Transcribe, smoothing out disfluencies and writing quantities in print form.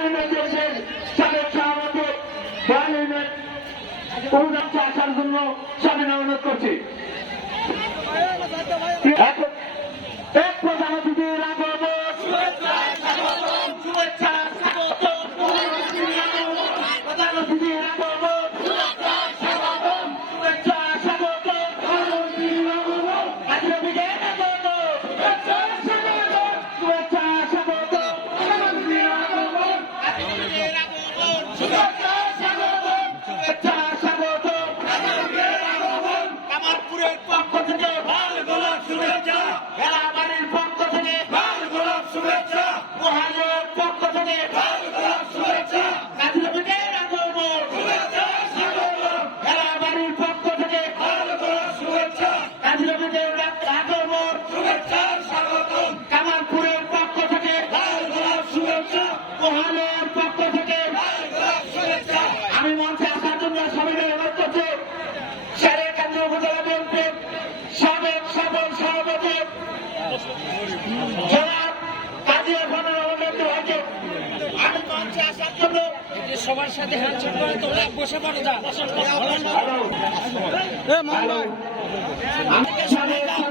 দেশের সাবেক সভাপতি অনুদান আসার জন্য সামনে অনুরোধ করছি। এক প্রধান অতিথির আগমন শুভেচ্ছা প্রধান অতিথির আগমন শুভেচ্ছা স্বাগত কাজীরবিদের আগমন শুভেচ্ছা স্বাগত শুভেচ্ছা স্বাগত কামারপুরের পক্ষ থেকে লাল গোলাপ শুভেচ্ছা বেলাবাড়ির পক্ষ থেকে লাল গোলাপ শুভেচ্ছা মহাজের পক্ষ থেকে লাল গোলাপ শুভেচ্ছা কাজীরবিদের আগমন শুভেচ্ছা স্বাগত বেলাবাড়ির পক্ষ থেকে লাল গোলাপ শুভেচ্ছা কাজীরবিদের আগমন শুভেচ্ছা স্বাগত কামারপুরের পক্ষ থেকে লাল গোলাপ শুভেচ্ছা মহাজের পক্ষ থেকে লাল গোলাপ শুভেচ্ছা। আমি মঞ্চে আসার জন্য সবাইকে অনুরোধ করছি শেরেকান্দি উপজেলা বিএনপির সাবেক সভাপতি জনাব কাজী এরফানুর রহমান ভাইকে আমি মঞ্চে আসার জন্য সবার সাথে হ্যান্ডশেক করে তোমরা বসে পড়ো যা। হ্যালো